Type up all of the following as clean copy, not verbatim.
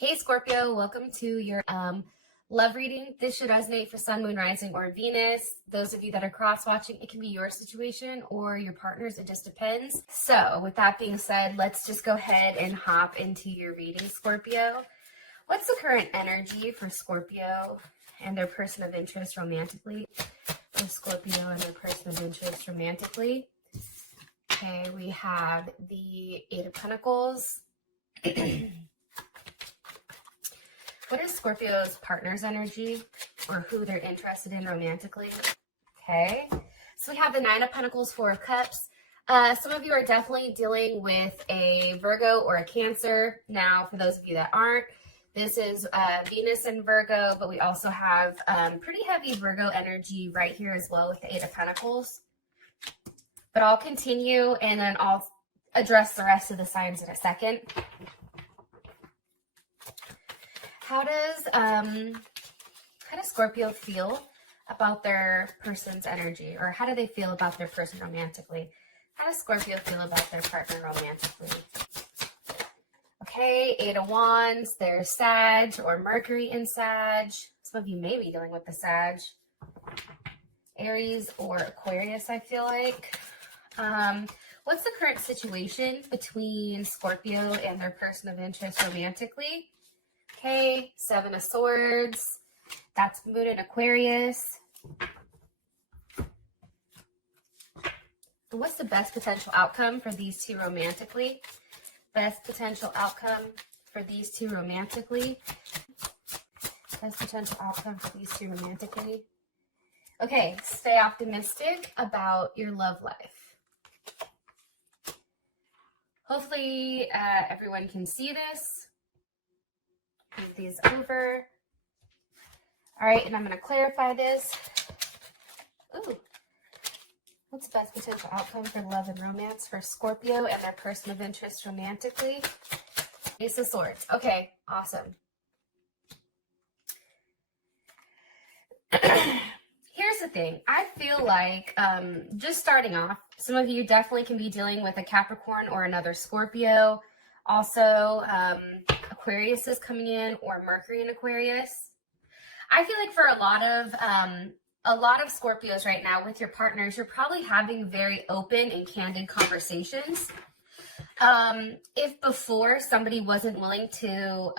Hey Scorpio, welcome to your love reading. This should resonate for Sun, Moon, Rising, or Venus. Those of you that are cross-watching, it can be your situation or your partner's, it just depends. So with that being said, let's just go ahead and hop into your reading, Scorpio. What's the current energy for Scorpio and their person of interest romantically? For Scorpio and their person of interest romantically. Okay, we have the Eight of Pentacles. What is Scorpio's partner's energy or who they're interested in romantically? Okay, so we have the Nine of Pentacles, Four of Cups. Some of you are definitely dealing with a Virgo or a Cancer. Now, for those of you that aren't, this is Venus in Virgo, but we also have pretty heavy Virgo energy right here as well with the Eight of Pentacles. But I'll continue and then I'll address the rest of the signs in a second. How does Scorpio feel about their person's energy, or how do they feel about their person romantically? How does Scorpio feel about their partner romantically? Okay, Eight of Wands, there's Sag or Mercury in Sag. Some of you may be dealing with the Sag. Aries or Aquarius, I feel like. What's the current situation between Scorpio and their person of interest romantically? Okay, Seven of Swords. That's Moon in Aquarius. And what's the best potential outcome for these two romantically? Best potential outcome for these two romantically. Best potential outcome for these two romantically. Okay, stay optimistic about your love life. Hopefully everyone can see this. Move these over. All right, and I'm going to clarify this. Ooh. What's the best potential outcome for love and romance for Scorpio and their person of interest romantically? Ace of Swords. Okay, awesome. Here's the thing. I feel like, just starting off, some of you definitely can be dealing with a Capricorn or another Scorpio. Also, Aquarius is coming in, or Mercury in Aquarius. I feel like for a lot of Scorpios right now with your partners, you're probably having very open and candid conversations. If before somebody wasn't willing to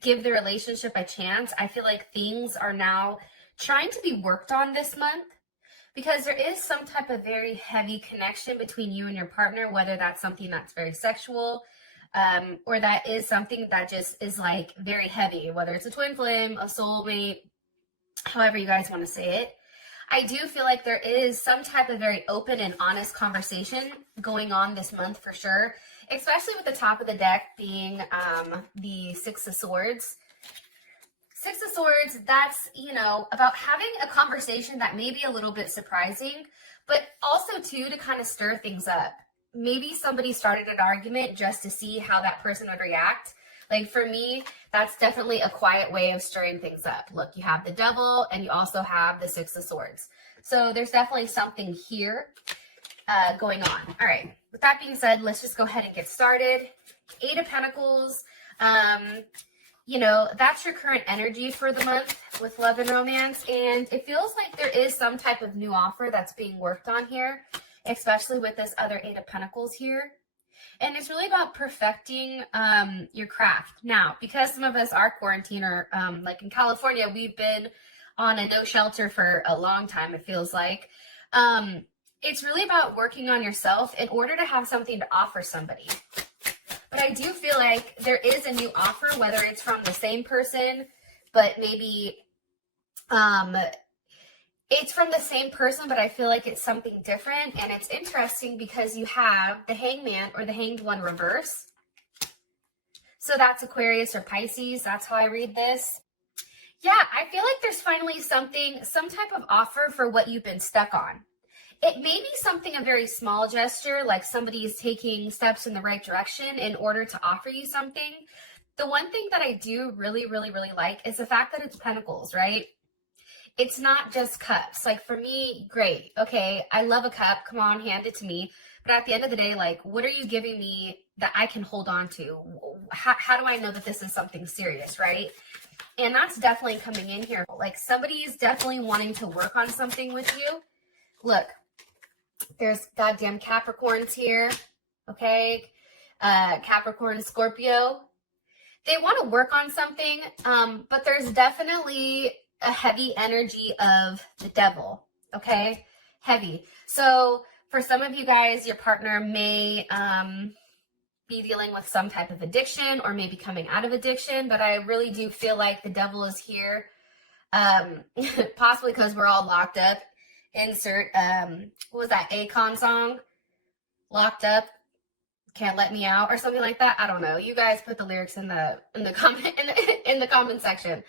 give the relationship a chance, I feel like things are now trying to be worked on this month, because there is some type of very heavy connection between you and your partner, whether that's something that's very sexual, or that is something that just is like very heavy, whether it's a twin flame, a soulmate, however you guys want to say it. I do feel like there is some type of very open and honest conversation going on this month for sure, especially with the top of the deck being the Six of Swords. Six of Swords, that's, you know, about having a conversation that may be a little bit surprising, but also, too, to kind of stir things up. Maybe somebody started an argument just to see how that person would react. Like, for me, that's definitely a quiet way of stirring things up. Look, you have the Devil, and you also have the Six of Swords. So there's definitely something here going on. All right. With that being said, let's just go ahead and get started. Eight of Pentacles. You know, that's your current energy for the month with love and romance. And it feels like there is some type of new offer that's being worked on here, especially with this other Eight of Pentacles here. And it's really about perfecting your craft. Now, because some of us are quarantined, or like in California, we've been on a no shelter for a long time, it feels like. It's really about working on yourself in order to have something to offer somebody. But I do feel like there is a new offer, whether it's from the same person, but maybe it's from the same person, but I feel like it's something different. And it's interesting because you have the Hangman or the Hanged One reverse. So that's Aquarius or Pisces. That's how I read this. Yeah, I feel like there's finally some type of offer for what you've been stuck on. It may be something, a very small gesture, like somebody is taking steps in the right direction in order to offer you something. The one thing that I do really, really, really like is the fact that it's pentacles, right? It's not just cups. Like for me, great. Okay, I love a cup. Come on, hand it to me. But at the end of the day, like, what are you giving me that I can hold on to? How do I know that this is something serious, right? And that's definitely coming in here. Like, somebody is definitely wanting to work on something with you. Look, there's goddamn Capricorns here, okay? Capricorn, Scorpio. They want to work on something, but there's definitely a heavy energy of the devil, okay? Heavy. So for some of you guys, your partner may be dealing with some type of addiction or maybe coming out of addiction, but I really do feel like the devil is here, possibly because we're all locked up. Insert, what was that Akon song? Locked up, can't let me out, or something like that. I don't know. You guys put the lyrics in the comment section.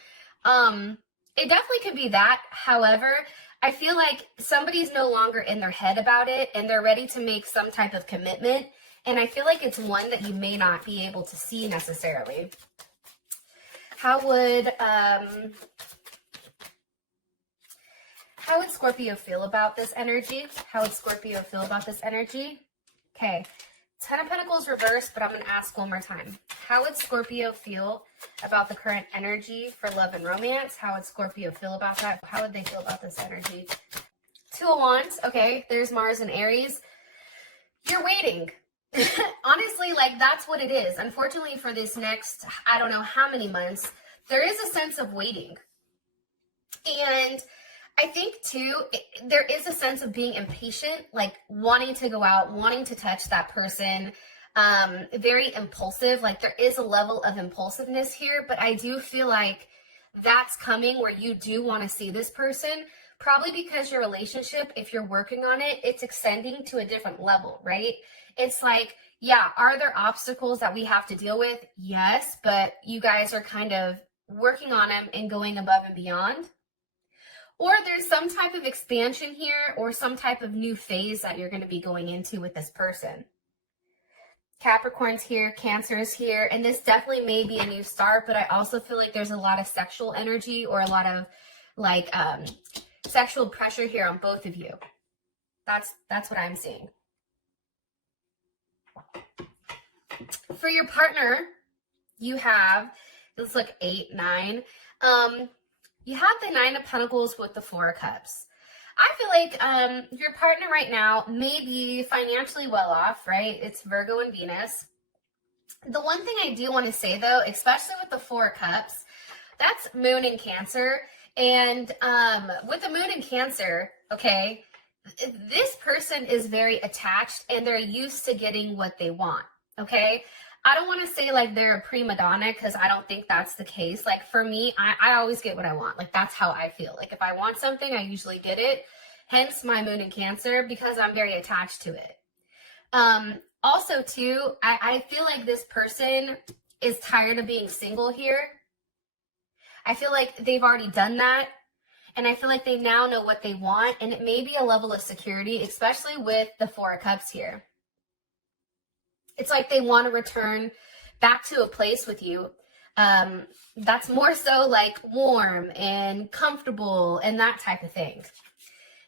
It definitely could be that. However, I feel like somebody's no longer in their head about it and they're ready to make some type of commitment. And I feel like it's one that you may not be able to see necessarily. How would Scorpio feel about this energy? How would Scorpio feel about this energy? Okay. 10 of Pentacles reversed, but I'm going to ask one more time. How would Scorpio feel about the current energy for love and romance? How would Scorpio feel about that? How would they feel about this energy? 2 of Wands. Okay, there's Mars and Aries. You're waiting. Honestly, like, that's what it is. Unfortunately, for this next, I don't know how many months, there is a sense of waiting. And I think, too, there is a sense of being impatient, like wanting to go out, wanting to touch that person, very impulsive. Like, there is a level of impulsiveness here, but I do feel like that's coming where you do want to see this person, probably because your relationship, if you're working on it, it's extending to a different level, right? It's like, yeah, are there obstacles that we have to deal with? Yes, but you guys are kind of working on them and going above and beyond. Or there's some type of expansion here or some type of new phase that you're going to be going into with this person. Capricorn's here, Cancer's here, and this definitely may be a new start, but I also feel like there's a lot of sexual energy or a lot of like sexual pressure here on both of you. That's what I'm seeing. For your partner, you have, let's look, 8, 9. You have the 9 of Pentacles with the 4 of Cups. I feel like your partner right now may be financially well off, right? It's Virgo and Venus. The one thing I do want to say, though, especially with the 4 of Cups, that's Moon in Cancer. And with the Moon in Cancer, okay, this person is very attached and they're used to getting what they want, okay? I don't want to say like they're a prima donna because I don't think that's the case. Like for me, I always get what I want. Like that's how I feel. Like if I want something, I usually get it. Hence my Moon in Cancer, because I'm very attached to it. Also too, I feel like this person is tired of being single here. I feel like they've already done that. And I feel like they now know what they want. And it may be a level of security, especially with the 4 of Cups here. It's like they want to return back to a place with you that's more so like warm and comfortable and that type of thing.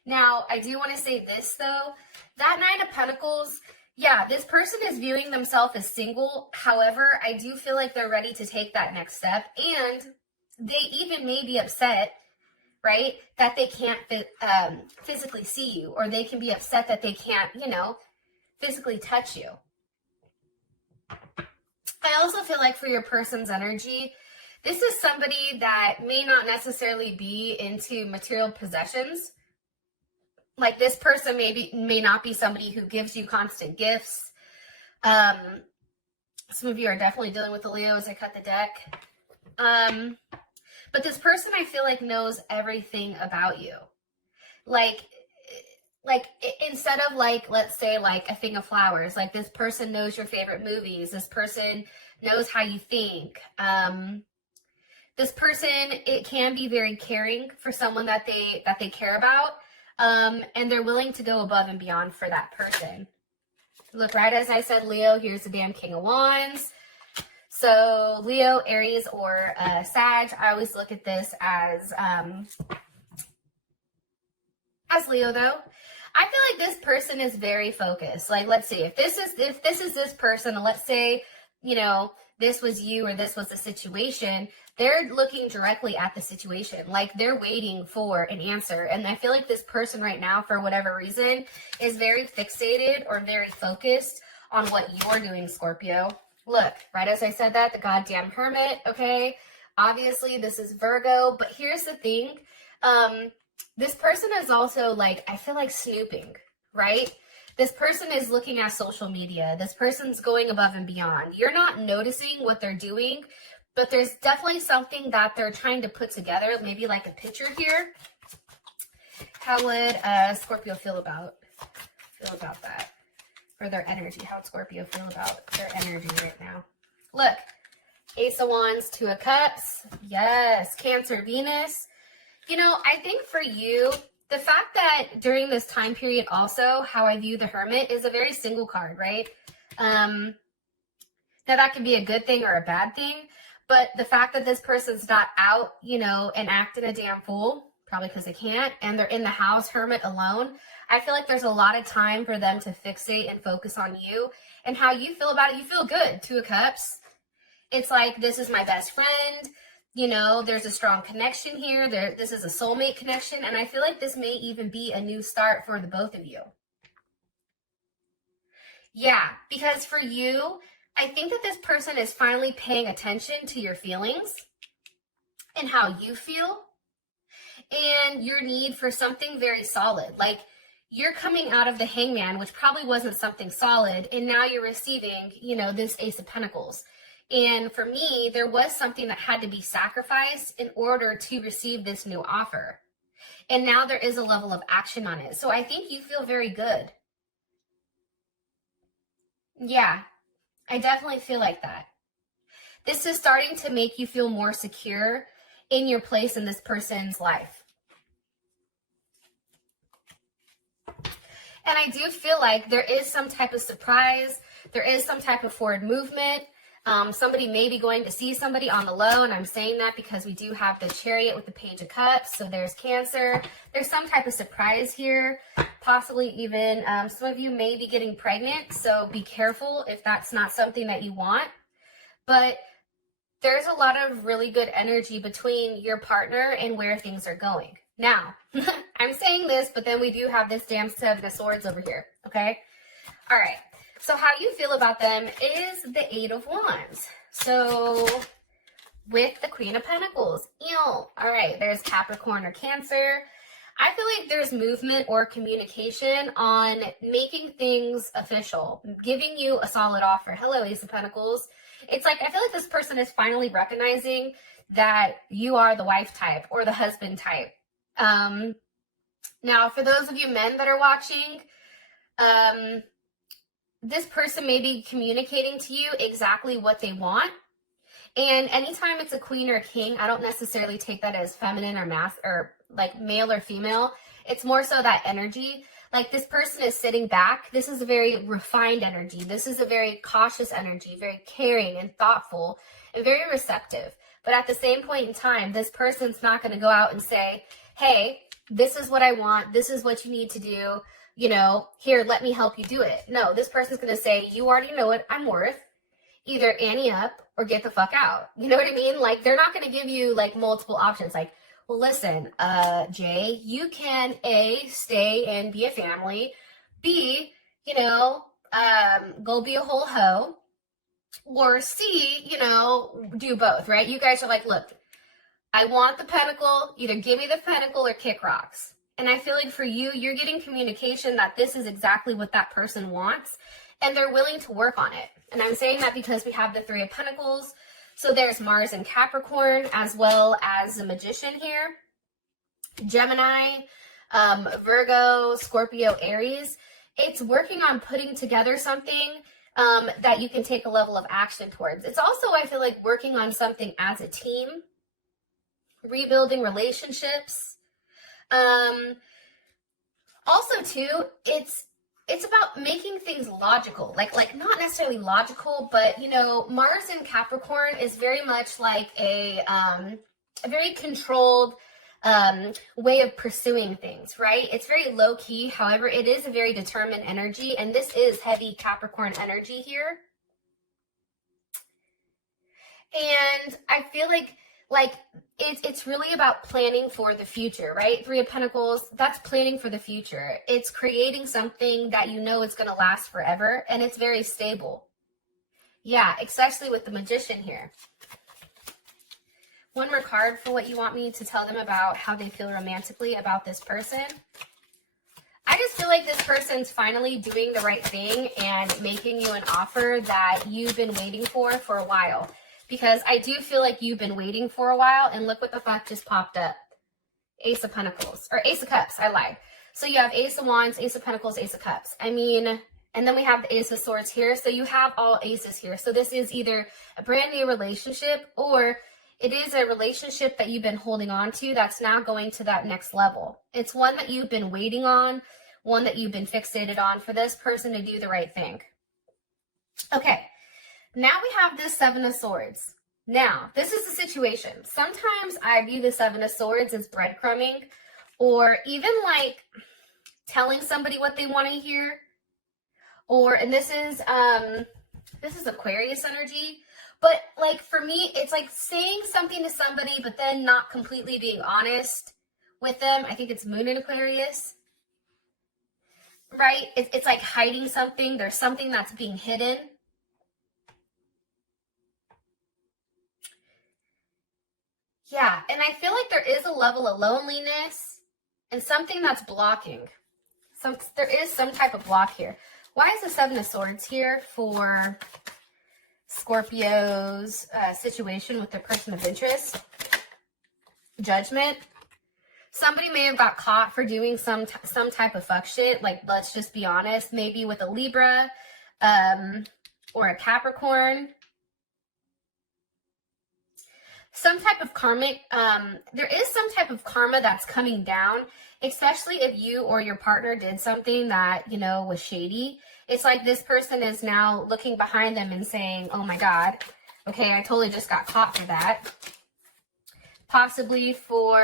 Now, I do want to say this, though. That 9 of Pentacles, yeah, this person is viewing themselves as single. However, I do feel like they're ready to take that next step. And they even may be upset, right, that they can't physically see you. Or they can be upset that they can't, physically touch you. I also feel like for your person's energy, this is somebody that may not necessarily be into material possessions. Like this person may not be somebody who gives you constant gifts. Some of you are definitely dealing with the Leo as I cut the deck. But this person I feel like knows everything about you. Like instead of like, let's say like a thing of flowers, like this person knows your favorite movies. This person knows how you think. This person, it can be very caring for someone that they care about. And they're willing to go above and beyond for that person. Look, right as I said, Leo, here's the damn King of Wands. So Leo, Aries, or Sag, I always look at this as Leo, though. I feel like this person is very focused. Like, let's see, if this is this person, and let's say, you know, this was you or this was the situation, they're looking directly at the situation. Like, they're waiting for an answer. And I feel like this person right now, for whatever reason, is very fixated or very focused on what you're doing, Scorpio. Look, right as I said that, the goddamn hermit, okay? Obviously, this is Virgo, but here's the thing. This person is also, like, I feel like snooping, right? This person is looking at social media. This person's going above and beyond. You're not noticing what they're doing, but there's definitely something that they're trying to put together, maybe like a picture here. How would Scorpio feel about that? For their energy, how would Scorpio feel about their energy right now? Look, Ace of Wands, Two of Cups. Yes, Cancer, Venus. You know, I think for you, the fact that during this time period also, how I view the Hermit is a very single card, right? Now that can be a good thing or a bad thing, but the fact that this person's not out, you know, and acting a damn fool, probably because they can't, and they're in the house, Hermit, alone, I feel like there's a lot of time for them to fixate and focus on you and how you feel about it. You feel good. Two of Cups. It's like, this is my best friend. You know, there's a strong connection here. This is a soulmate connection. And I feel like this may even be a new start for the both of you. Yeah, because for you, I think that this person is finally paying attention to your feelings and how you feel and your need for something very solid. Like, you're coming out of the Hangman, which probably wasn't something solid, and now you're receiving, you know, this Ace of Pentacles. And for me, there was something that had to be sacrificed in order to receive this new offer. And now there is a level of action on it. So I think you feel very good. Yeah, I definitely feel like that. This is starting to make you feel more secure in your place in this person's life. And I do feel like there is some type of surprise. There is some type of forward movement. Somebody may be going to see somebody on the low, and I'm saying that because we do have the Chariot with the Page of Cups, so there's Cancer. There's some type of surprise here, possibly even some of you may be getting pregnant, so be careful if that's not something that you want. But there's a lot of really good energy between your partner and where things are going. Now, I'm saying this, but then we do have this damn Seven of Swords over here, okay? All right. So how you feel about them is the Eight of Wands. So with the Queen of Pentacles. Ew. All right, there's Capricorn or Cancer. I feel like there's movement or communication on making things official, giving you a solid offer. Hello, Ace of Pentacles. It's like, I feel like this person is finally recognizing that you are the wife type or the husband type. Now, for those of you men that are watching, this person may be communicating to you exactly what they want. And anytime it's a queen or a king, I don't necessarily take that as feminine or mass or like male or female. It's more so that energy. Like, this person is sitting back. This is a very refined energy. This is a very cautious energy, very caring and thoughtful and very receptive. But at the same point in time, this person's not going to go out and say, hey, this is what I want. This is what you need to do. You know, here, let me help you do it. No, this person's going to say, you already know what I'm worth. Either ante up or get the fuck out. You know what I mean? Like, they're not going to give you like multiple options. Like, well, listen, Jay, you can A, stay and be a family. B, you know, go be a whole hoe. Or C, you know, do both, right? You guys are like, look, I want the pentacle. Either give me the pentacle or kick rocks. And I feel like for you, you're getting communication that this is exactly what that person wants. And they're willing to work on it. And I'm saying that because we have the Three of Pentacles. So there's Mars and Capricorn, as well as the Magician here. Gemini, Virgo, Scorpio, Aries. It's working on putting together something that you can take a level of action towards. It's also, I feel like, working on something as a team. Rebuilding relationships. Also, too, it's about making things logical, like not necessarily logical, but, you know, Mars in Capricorn is very much like a very controlled, way of pursuing things, right? It's very low key. However, it is a very determined energy, and this is heavy Capricorn energy here. And I feel like it's really about planning for the future, right? Three of Pentacles, that's planning for the future. It's creating something that you know is going to last forever, and it's very stable. Yeah, especially with the Magician here. One more card for what you want me to tell them about how they feel romantically about this person. I just feel like this person's finally doing the right thing and making you an offer that you've been waiting for a while. Because I do feel like you've been waiting for a while, and look what the fuck just popped up. Ace of Pentacles, or Ace of Cups, I lied. So you have Ace of Wands, Ace of Pentacles, Ace of Cups. I mean, and then we have the Ace of Swords here. So you have all aces here. So this is either a brand new relationship, or it is a relationship that you've been holding on to that's now going to that next level. It's one that you've been waiting on, one that you've been fixated on for this person to do the right thing. Okay. Now we have this Seven of Swords. Now, this is the situation. Sometimes I view the Seven of Swords as breadcrumbing, or even like telling somebody what they want to hear. And this is Aquarius energy. But like for me, it's like saying something to somebody, but then not completely being honest with them. I think it's Moon in Aquarius. Right? It's like hiding something. There's something that's being hidden. Yeah, and I feel like there is a level of loneliness and something that's blocking. There is some type of block here. Why is the Seven of Swords here for Scorpio's situation with their person of interest? Judgment. Somebody may have got caught for doing some type of fuck shit. Like, let's just be honest, maybe with a Libra or a Capricorn. Some type of karmic, there is some type of karma that's coming down, especially if you or your partner did something that, you know, was shady. It's like this person is now looking behind them and saying, oh my God, okay, I totally just got caught for that. Possibly for,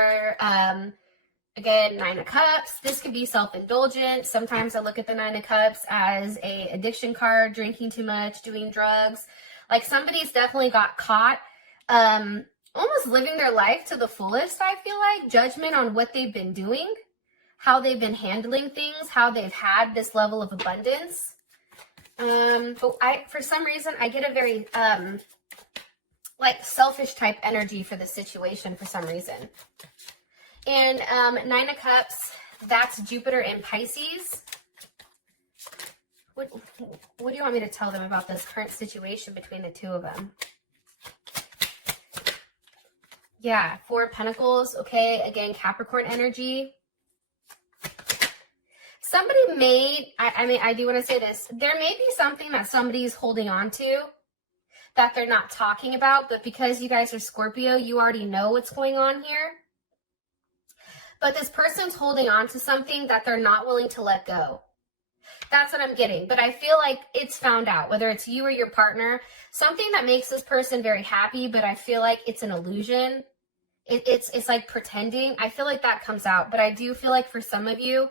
again, Nine of Cups. This could be self-indulgent. Sometimes I look at the Nine of Cups as a addiction card, drinking too much, doing drugs. Like somebody's definitely got caught. Almost living their life to the fullest, I feel like. Judgment on what they've been doing, how they've been handling things, how they've had this level of abundance. But for some reason, I get a very, like, selfish type energy for this situation for some reason. And Nine of Cups, that's Jupiter in Pisces. What do you want me to tell them about this current situation between the two of them? Yeah, Four of Pentacles, okay, again, Capricorn energy. Somebody may, I do want to say this, there may be something that somebody's holding on to that they're not talking about, but because you guys are Scorpio, you already know what's going on here. But this person's holding on to something that they're not willing to let go. That's what I'm getting. But I feel like it's found out, whether it's you or your partner, something that makes this person very happy, but I feel like it's an illusion. It's like pretending. I feel like that comes out. But I do feel like for some of you,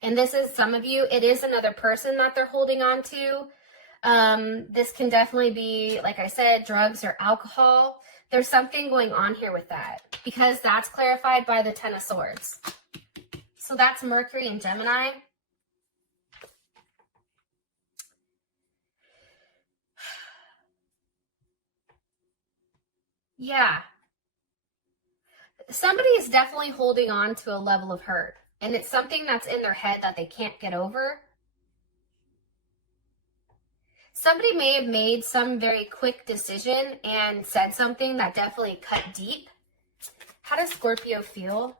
and this is some of you, it is another person that they're holding on to. This can definitely be, like I said, drugs or alcohol. There's something going on here with that, because that's clarified by the Ten of Swords. So that's Mercury and Gemini. Yeah. Somebody is definitely holding on to a level of hurt, and it's something that's in their head that they can't get over. Somebody may have made some very quick decision and said something that definitely cut deep. How does Scorpio feel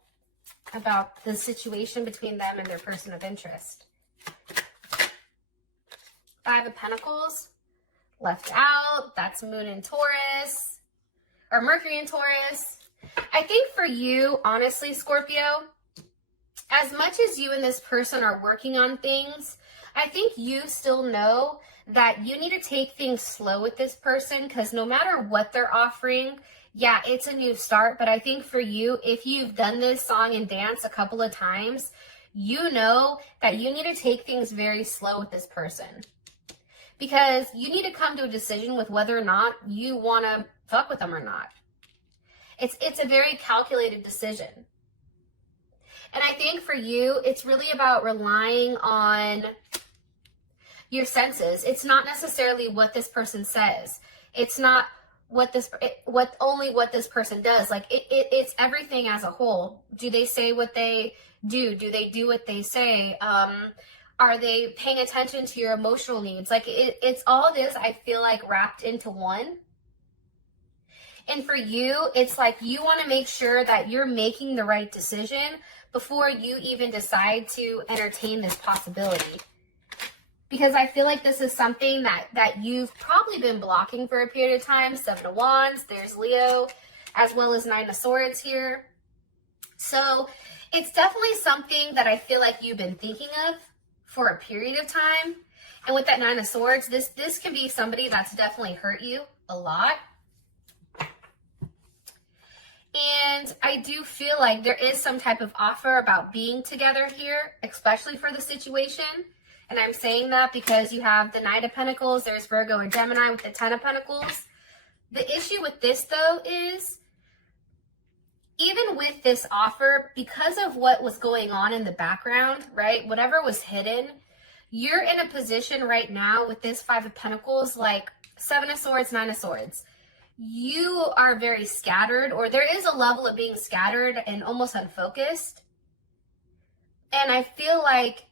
about the situation between them and their person of interest? Five of Pentacles, left out. That's Moon in Taurus, or Mercury in Taurus. I think for you, honestly, Scorpio, as much as you and this person are working on things, I think you still know that you need to take things slow with this person, because no matter what they're offering, yeah, it's a new start. But I think for you, if you've done this song and dance a couple of times, you know that you need to take things very slow with this person, because you need to come to a decision with whether or not you want to fuck with them or not. It's a very calculated decision. And I think for you, it's really about relying on your senses. It's not necessarily what this person says. It's not only what this person does. Like it's everything as a whole. Do they say what they do? Do they do what they say? Are they paying attention to your emotional needs? Like it's all this, I feel like, wrapped into one. And for you, it's like you want to make sure that you're making the right decision before you even decide to entertain this possibility. Because I feel like this is something that you've probably been blocking for a period of time. 7 of Wands, there's Leo, as well as 9 of Swords here. So it's definitely something that I feel like you've been thinking of for a period of time. And with that 9 of Swords, this can be somebody that's definitely hurt you a lot. And I do feel like there is some type of offer about being together here, especially for the situation. And I'm saying that because you have the Knight of Pentacles, there's Virgo and Gemini with the 10 of Pentacles. The issue with this, though, is even with this offer, because of what was going on in the background, right, whatever was hidden, you're in a position right now with this 5 of Pentacles, like 7 of Swords, 9 of Swords. You are very scattered, or there is a level of being scattered and almost unfocused. And I feel like,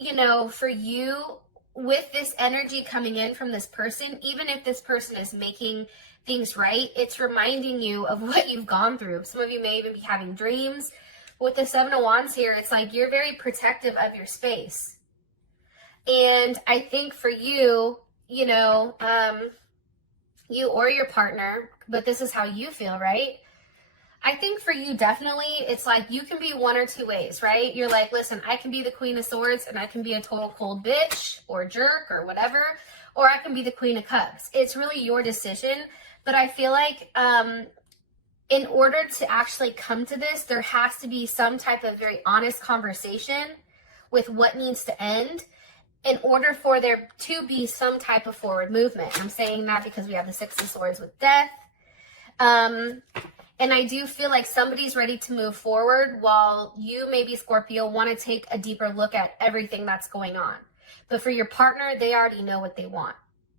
you know, for you, with this energy coming in from this person, even if this person is making things right, it's reminding you of what you've gone through. Some of you may even be having dreams. With the 7 of Wands here, it's like you're very protective of your space. And I think for you, you know, you or your partner, but this is how you feel, right? I think for you, definitely, it's like you can be one or two ways, right? You're like, listen, I can be the Queen of Swords and I can be a total cold bitch or jerk or whatever, or I can be the Queen of Cups. It's really your decision. But I feel like in order to actually come to this, there has to be some type of very honest conversation with what needs to end in order for there to be some type of forward movement. I'm saying that because we have the 6 of Swords with death. And I do feel like somebody's ready to move forward, while you, maybe Scorpio, want to take a deeper look at everything that's going on. But for your partner, they already know what they want.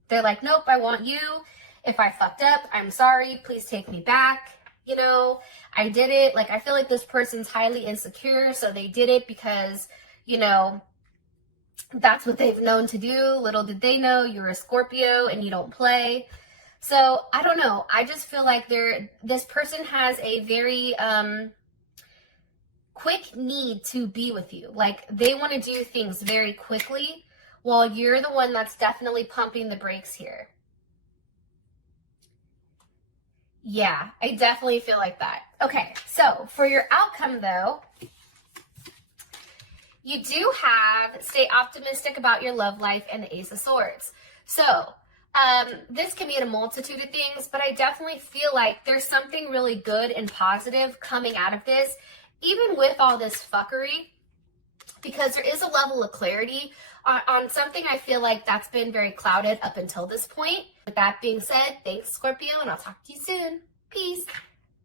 They're like, nope, I want you. If I fucked up, I'm sorry. Please take me back. You know, I did it. Like, I feel like this person's highly insecure, so they did it because, you know, that's what they've known to do. Little did they know you're a Scorpio and you don't play. So I don't know. I just feel like this person has a very quick need to be with you. Like, they want to do things very quickly, while you're the one that's definitely pumping the brakes here. Yeah, I definitely feel like that. Okay, so for your outcome, though, you do have stay optimistic about your love life and the Ace of Swords. So this can be a multitude of things, but I definitely feel like there's something really good and positive coming out of this, even with all this fuckery, because there is a level of clarity on something I feel like that's been very clouded up until this point. With that being said, thanks, Scorpio, and I'll talk to you soon. Peace.